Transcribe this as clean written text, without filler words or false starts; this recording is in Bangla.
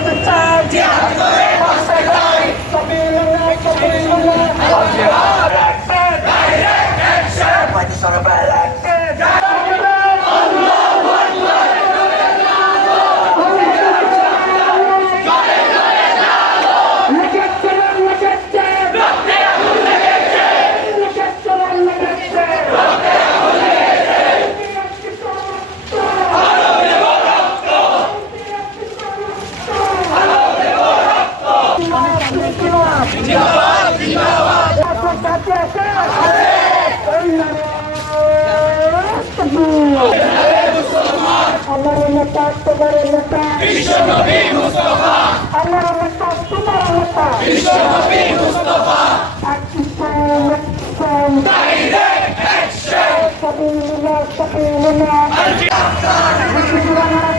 বাঁচাতে চাই জিহাদ করে বাঁচতে চাই সাবিলুল্লাহ সাবিলুল্লাহ আল জিহাদ ডাইরেক্ট অ্যাকশন ফাইট সরকার বিশ্বনবী মুস্তাফা আল্লাহর নেতা তোমার নেতা বিশ্বনবী মুস্তাফা অ্যাকশন ডাইরেক্ট অ্যাকশন সাবিলুল্লাহ সাবিলুল্লাহ আল জিহাদ